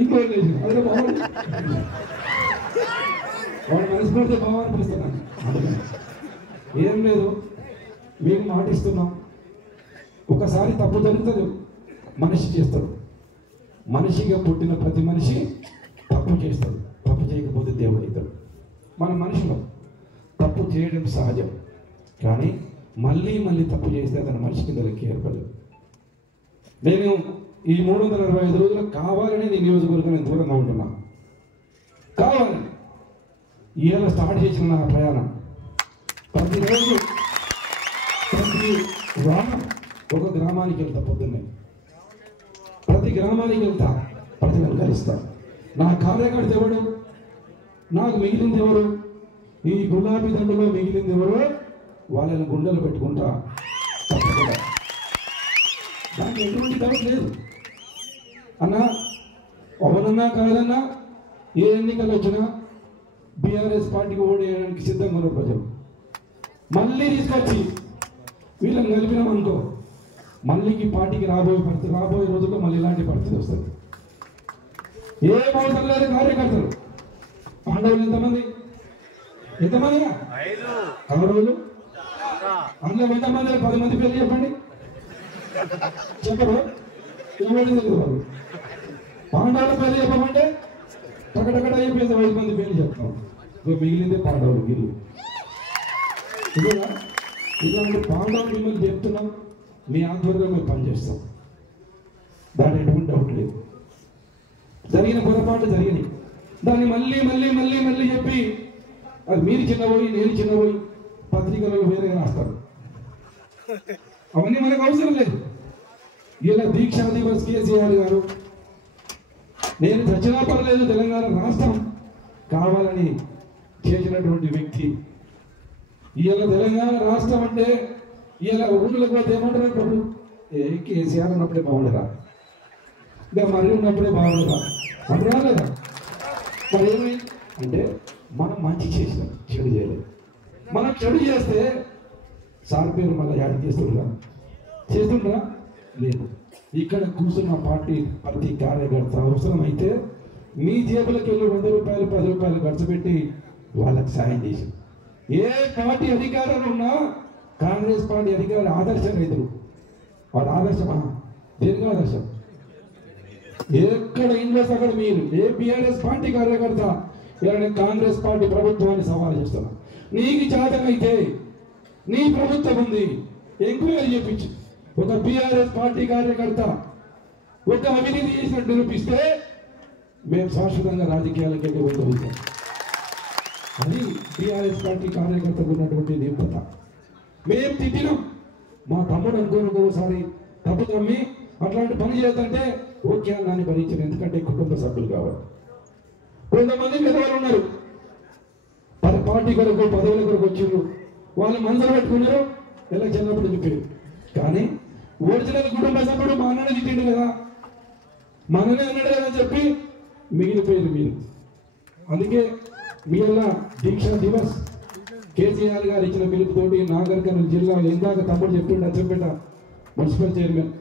ఇంకో అదే బాగుంది వాడు మనసు పెడితే బాగా అనిపిస్తున్నాను. ఏం లేదు, మీకు మాట ఇస్తున్నాం. ఒకసారి తప్పు జరుగుతుంది, మనిషి చేస్తాడు. మనిషిగా పుట్టిన ప్రతి మనిషి తప్పు చేస్తాడు. తప్పు చేయకపోతే దేవుడు అవుతాడు. మన మనిషిలో తప్పు చేయడం సహజం, కానీ మళ్ళీ మళ్ళీ తప్పు చేస్తే అతను మనిషి కింద లెక్క ఏర్పడలేదు. నేను ఈ 365 రోజులు కావాలని నేను నియోజకవర్గాన్ని దూరంగా ఉంటున్నా. కావాలని ఇవాళ స్టార్ట్ చేసిన నా ప్రయాణం ప్రతిరోజు ప్రతి వారం ఒక గ్రామానికి వెళ్తా. పొద్దున్నే ప్రతి గ్రామానికి వెళ్తా, ప్రజలను కలుస్తా. నా కార్యకర్త ఎవడు, నాకు మిగిలింది ఎవరు, ఈ గులాబీ దండలో మిగిలింది ఎవరు, వాళ్ళని గుండెలు పెట్టుకుంటా. తప్పకుండా దానికి ఎటువంటి డౌట్ లేదు అన్నా. అవునన్నా కాదన్నా, ఏ ఎన్నికలు వచ్చినా బీఆర్ఎస్ పార్టీకి ఓటు వేయడానికి సిద్ధంగా ఉన్నారు ప్రజలు. మళ్ళీ తీసుకొచ్చి వీళ్ళని కలిపినాం అనుకో, మళ్ళీకి పార్టీకి రాబోయే రోజుల్లో మళ్ళీ ఇలాంటి పరిస్థితి వస్తుంది. ఏం అవసరం లేదు. కార్యకర్తలు పాండవులు ఎంతమంది? కౌరవులు అందులో ఎంతమంది? 10 మంది పేర్లు చెప్పండి. చెప్పరు, ఎవరు తెలియదు వాళ్ళు. పాండవుల పేర్లు చెప్పమంటే టకటకట అయిపోయింది, 5 మంది పేర్లు చెప్తాం. మిగిలిందే పాండవులు గిల్లు. ఇదేనా? ఇలాంటి పాండవులు మిమ్మల్ని చెప్తున్నాం, మీ ఆధ్వర్యంలో మేము పనిచేస్తాం. దాని ఎటువంటి డౌట్ లేదు. జరిగిన పొరపాటు జరిగినాయి, దాన్ని మళ్ళీ మళ్ళీ మళ్ళీ మళ్ళీ చెప్పి అది మీరు చిన్నపోయి నేను చిన్నపోయి పత్రికలలో వేరేగా రాస్తారు. అవన్నీ మనకు అవసరం లేదు. ఇలా దీక్షా దివస్ కేసీఆర్ గారు నేను చచ్చినా పర్లేదు తెలంగాణ రాష్ట్రం కావాలని చేసినటువంటి వ్యక్తి. ఇలా తెలంగాణ రాష్ట్రం అంటే ఇలా ఊళ్ళకి పోతే ఏమంటారు? ఇప్పుడు కేసీఆర్ ఉన్నప్పుడే బాగుండరా, ఇంకా మరి ఉన్నప్పుడే బాగుండరా అంటారా లేదా? మరి ఏమి అంటే మనం మంచి చేసినాం, చెడు చేయలేదు. మనం చెడు చేస్తే సార్ పేరు మళ్ళీ యాడ్ చేస్తుండ్రా లేదు. ఇక్కడ కూర్చున్న పార్టీ ప్రతి కార్యకర్త అవసరమైతే మీ జేబులకు వెళ్ళి 100 రూపాయలు 10 రూపాయలు ఖర్చు పెట్టి వాళ్ళకి సాయం చేసి, ఏ పార్టీ అధికారంలో ఉన్నా కాంగ్రెస్ పార్టీ అధికారులు ఆదర్శం రైతులు. వాళ్ళ ఆదర్శమా? దేనికి ఆదర్శం? ఎక్కడ ఇన్వెస్ట్ అక్కడ మీరు. ఏ బీఆర్ఎస్ పార్టీ కార్యకర్త ఇలా నేను కాంగ్రెస్ పార్టీ ప్రభుత్వాన్ని సవాల్ చేస్తున్నా, నీకు చేతనైతే నీ ప్రభుత్వం ఉంది ఎంక్వైరీ చేయించు. ఒక బీఆర్ఎస్ పార్టీ కార్యకర్త ఒక అవినీతి చేసినట్టు నిరూపిస్తే మేము శాశ్వతంగా రాజకీయాలకు వెళ్ళి ఉండవుతాం. అది బీఆర్ఎస్ పార్టీ కార్యకర్తకు ఉన్నటువంటి నింపత. మేము తిట్టినాం, మా తమ్ముడు అనుకోసారి తప్పు తమ్మి అట్లాంటి పని చేద్దంటే ఓకే అన్నాన్ని భరించిన, ఎందుకంటే కుటుంబ సభ్యులు కావాలి. కొంతమంది పెద్దవాళ్ళు ఉన్నారు, పార్టీ కొరకు పదవుల కొరకు వచ్చిండ్రు, వాళ్ళు మనసులో పెట్టుకున్నారు, ఎలక్షన్ అప్పుడు చెప్పారు. కానీ ఒరిజినల్ కుటుంబ సభ్యుడు మా అన్ననే తిట్టిండు కదా, మననే అన్నాడు కదా అని చెప్పి మిగిలిపోయింది మీరు. అందుకే మీళ్ళ దీక్షా దివస్ కేసీఆర్ గారు ఇచ్చిన పిలుపుతోటి నాగర్ కర్నూలు జిల్లా ఇందాక తమ్ముడు చెప్పిండు అచ్చంపేట మున్సిపల్ చైర్మన్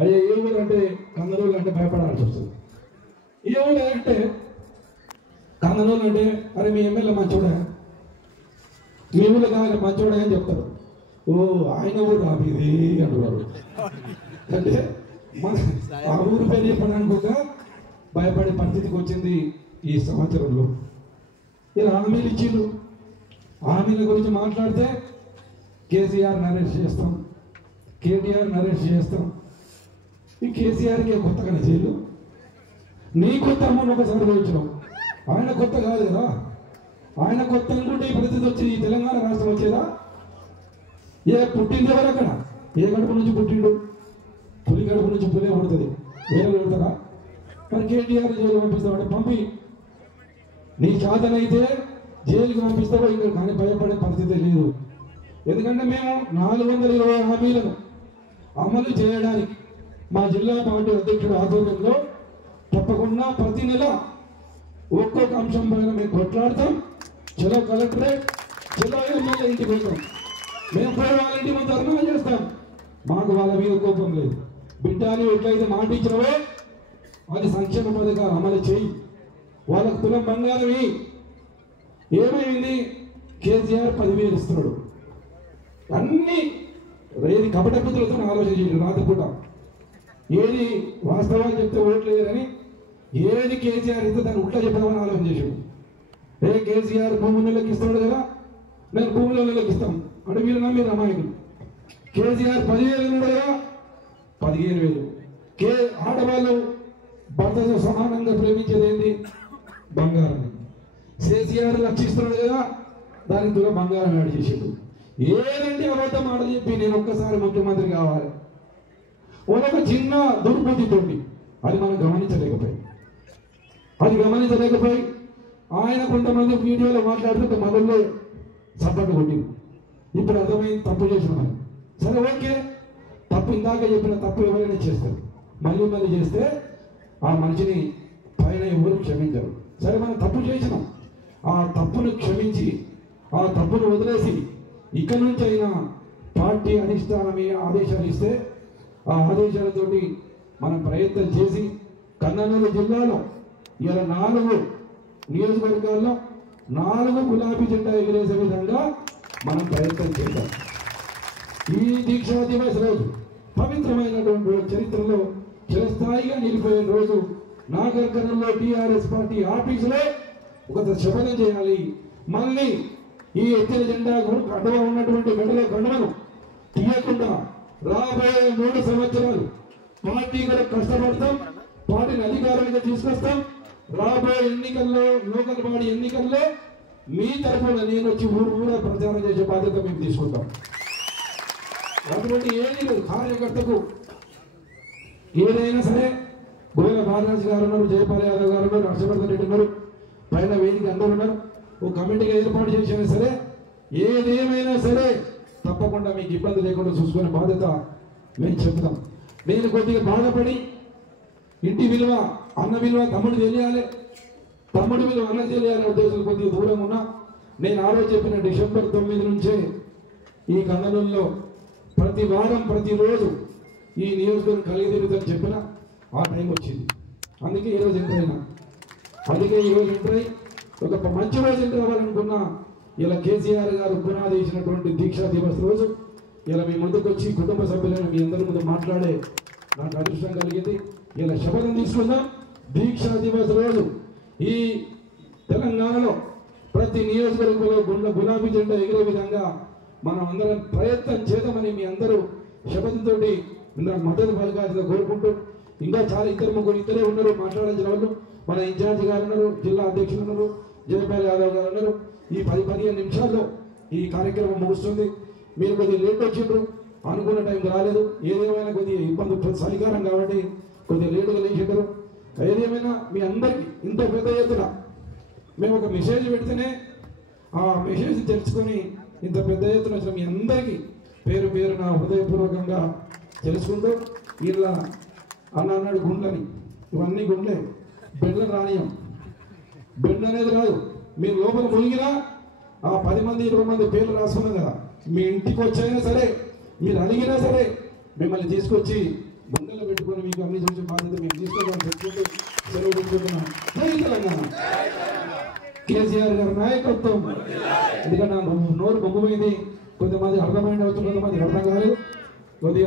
అయ్యే ఏ ఊరు అంటే కన్నరోళ్ళు అంటే భయపడాల్సి వస్తుంది. ఏ ఊరు అంటే కన్నరోళ్ళు అంటే అరే మీ ఎమ్మెల్యే మంచోడా, మీ ఊళ్ళో కావాలి మంచోడా అని చెప్తారు. ఓ ఆయన ఊరు రాబీది అంటున్నారు. అంటే మన ఆ ఊరు పేరు చెప్పడానికి ఒక భయపడే పరిస్థితికి వచ్చింది ఈ సంవత్సరంలో. ఇలా హామీలు ఇచ్చిండ్రు, హామీల గురించి మాట్లాడితే కేసీఆర్ని అరెస్ట్ చేస్తాం, కేటీఆర్ని అరెస్ట్ చేస్తాం. ఈ కేసీఆర్కి కొత్తగానే చేయలు, నీ కొత్త అమ్మను ఒకసారి వచ్చినాం, ఆయన కొత్త కాదు కదా. ఆయన కొత్త అనుకుంటే ఈ పరిస్థితి వచ్చి ఈ తెలంగాణ రాష్ట్రం వచ్చేదా? ఏ పుట్టింది ఎవరు అక్కడ? ఏ గడుపు నుంచి పుట్టిండు? పులి గడుపు నుంచి పులే పడుతుంది, వేరే పడతారా? మరి కేటీఆర్ జైలు పంపిస్తామంటే పంపి, నీ చేతనైతే జైలుకి పంపిస్తావో ఇంకా కానీ భయపడే పరిస్థితి లేదు. ఎందుకంటే మేము 420 హామీలను అమలు చేయడానికి మా జిల్లా పార్టీ అధ్యక్షుడు ఆధ్వర్యంలో తప్పకుండా ప్రతి నెల ఒక్కొక్క అంశం పైన మేము కొట్లాడతాం. చలో కలెక్టరేట్, చలో ఎమ్మెల్యే ఇంటికి వెళ్తాం. మేము పోయి వాళ్ళ ఇంటి ముందు ధర్నా చేస్తాం. మాకు వాళ్ళ మీద కోపం లేదు. బిడ్డ అని ఎట్లయితే మాట ఇచ్చినవో అది సంక్షేమ పథకాలు అమలు చేయి, వాళ్ళకు తులం బంగారం ఏమైంది? కేసీఆర్ 10,000 ఇస్తున్నాడు. అన్ని ఏది కపట బుద్ధులతో ఆలోచన చేయండి. రాత్రిపూట ఏది వాస్తవాలు చెప్తే ఓట్లు లేదని, ఏది కేసీఆర్ ఇస్తే దాన్ని ఉట్లా చెప్పామని ఆలోచన చేసాడు. కేసీఆర్ భూములకు ఇస్తున్నాడు కదా, నేను భూములకు ఇస్తాం అంటే మీరు నమ్మిరు అమాయకులు. కేసీఆర్ 10,000 ఉన్నాడు కదా, 15,000. ఆడవాళ్ళు భర్తతో సమానంగా ప్రేమించేది ఏంటి? బంగారాన్ని. కేసీఆర్ లక్షిస్తున్నాడు కదా, దానికి దూరం బంగారం యాడ్ చేసాడు. ఏదంటే అబద్ధం మాట చెప్పి నేను ఒక్కసారి ముఖ్యమంత్రి కావాలి ఒక చిన్న దుర్బుద్ధితోండి అది మనం గమనించలేకపోయి ఆయన కొంతమంది వీడియోలో మాట్లాడుతుంటే మొదల్లో సపోర్ట్ కొట్టింది. ఇప్పుడు అర్థమైంది తప్పు చేసినామని. సరే ఓకే, తప్పు ఇందాక చెప్పిన తప్పు ఎవరైనా చేస్తారు, మళ్ళీ చేస్తే ఆ మనిషిని పైన ఎవరు క్షమించరు. సరే మనం తప్పు చేసినాం, ఆ తప్పును క్షమించి ఆ తప్పును వదిలేసి ఇక్కడి నుంచి అయినా పార్టీ అధిష్టానం ఆదేశాలు ఇస్తే ఆ ఆదేశాలతోటి మనం ప్రయత్నం చేసి కన్ననూరు జిల్లాలో ఇలా 4 నియోజకవర్గాల్లో 4 గులాబీ జెండా ఎగిరేసే విధంగా మనం ప్రయత్నం చేద్దాం. ఈ దీక్షా దివస్ రోజు పవిత్రమైనటువంటి చరిత్రలో చిరస్థాయిగా నిలిపోయిన రోజు నాగర్కర్నూలులో టీఆర్ఎస్ పార్టీ ఆఫీసులో ఒక శపథం చేయాలి. మళ్ళీ ఈ ఎత్తిన జెండాకు అడ్డుగా ఉన్నటువంటి మెడల గండలను తీయకుండా రాబోయే 3 సంవత్సరాలు పార్టీ కూడా కష్టపడతాం, పార్టీని అధికారంగా తీసుకొస్తాం. రాబోయే ఎన్నికల్లో లోకల్ బాడీ ఎన్నికల్లో మీ తరఫున నేను వచ్చి ఊరు ప్రచారం చేసే బాధ్యత మేము తీసుకుంటాం. అటువంటి ఏది లేదు, కార్యకర్తకు ఏదైనా సరే గోయల బాలరాజు గారు ఉన్నారు, జయపాల్ యాదవ్ గారు ఉన్నారు, హర్షవర్ధన్ రెడ్డి ఉన్నారు, పైన వేదిక అందరూ ఉన్నారు. ఓ కమిటీగా ఏర్పాటు చేసినా సరే ఏదేమైనా సరే తప్పకుండా మీకు ఇబ్బంది లేకుండా చూసుకునే బాధ్యత మేము చెప్తాం. నేను కొద్దిగా బాధపడి ఇంటి విలువ అన్న విలువ తమ్ముడు తెలియాలి, తమ్ముడి విలువ అన్న తెలియాలనే ఉద్దేశం కొద్దిగా దూరంగా ఉన్నా. నేను ఆ రోజు చెప్పిన డిసెంబర్ 9 నుంచే ఈ కన్ననూరులో ప్రతి వారం ప్రతిరోజు ఈ నియోజకవర్గం కలిగి తిరుగుతుందని చెప్పిన ఆ టైం వచ్చింది. అందుకే ఈరోజు ఎంటర్ అయినా, ఈరోజు ఎంటర్ అయ్యి ఒక మంచి రోజు ఎంటర్ అవ్వాలనుకున్నా. ఇలా కేసీఆర్ గారు పునాది వేసినటువంటి దీక్షా దివస్ రోజు ఇలా మీ ముందుకు వచ్చి కుటుంబ సభ్యులను మీ అందరి ముందు మాట్లాడే నాకు అదృష్టం కలిగింది. ఇలా శపథం తీసుకుందాం. దీక్షా దివస్ రోజు ఈ తెలంగాణలో ప్రతి నియోజకవర్గంలో గులాబీ జెండా ఎగిరే విధంగా మనం అందరం ప్రయత్నం చేద్దామని మీ అందరూ శపథంతో ఇందులో మద్దతు పలకాల్సిందిగా కోరుకుంటూ, ఇంకా చాలా ఇద్దరే ఉన్నారు మాట్లాడాల్సిన వాళ్ళు. మన ఇన్ఛార్జి గారు ఉన్నారు, జిల్లా అధ్యక్షులు ఉన్నారు, జయపాల్ యాదవ్ గారు ఉన్నారు. ఈ 10-15 నిమిషాల్లో ఈ కార్యక్రమం ముగుస్తుంది. మీరు కొద్దిగా లేట్ వచ్చిండ్రు, అనుకున్న టైం రాలేదు. ఏదేమైనా కొద్దిగా ఇబ్బంది సరికారం కాబట్టి కొద్దిగా లేటుగా లేచిండ్రు. ఏదేమైనా మీ అందరికీ ఇంత పెద్ద ఎత్తున మేము ఒక మెసేజ్ పెడితేనే ఆ మెసేజ్ తెలుసుకొని ఇంత పెద్ద ఎత్తున వచ్చిన మీ అందరికీ పేరు నా హృదయపూర్వకంగా తెలుసుకుంటూ, ఇలా అన్నాడు గుండ్లని, ఇవన్నీ గుండె బెడ్ల రానియం, బెడ్ అనేది కాదు. మీరు లోపల మునిగినా ఆ 10 మంది 20 మంది పేర్లు రాసుకున్నాం కదా, మీ ఇంటికి వచ్చైనా సరే మీరు అడిగినా సరే మిమ్మల్ని తీసుకొచ్చి గుండెలో పెట్టుకొని మీకు అన్ని చూసే బాధ్యత మేము తీసుకోవాలని చెప్పుకుంటూ సెలవు పెట్టుకుంటున్నాం. జై తెలంగాణ, కేసీఆర్ గారి నాయకత్వం. ఎందుకంటే నోరు బొగ్గుపోయింది, కొంతమంది అర్థమైంది అవుతుంది, కొంతమంది అర్థం కాలేదు. కొద్దిగా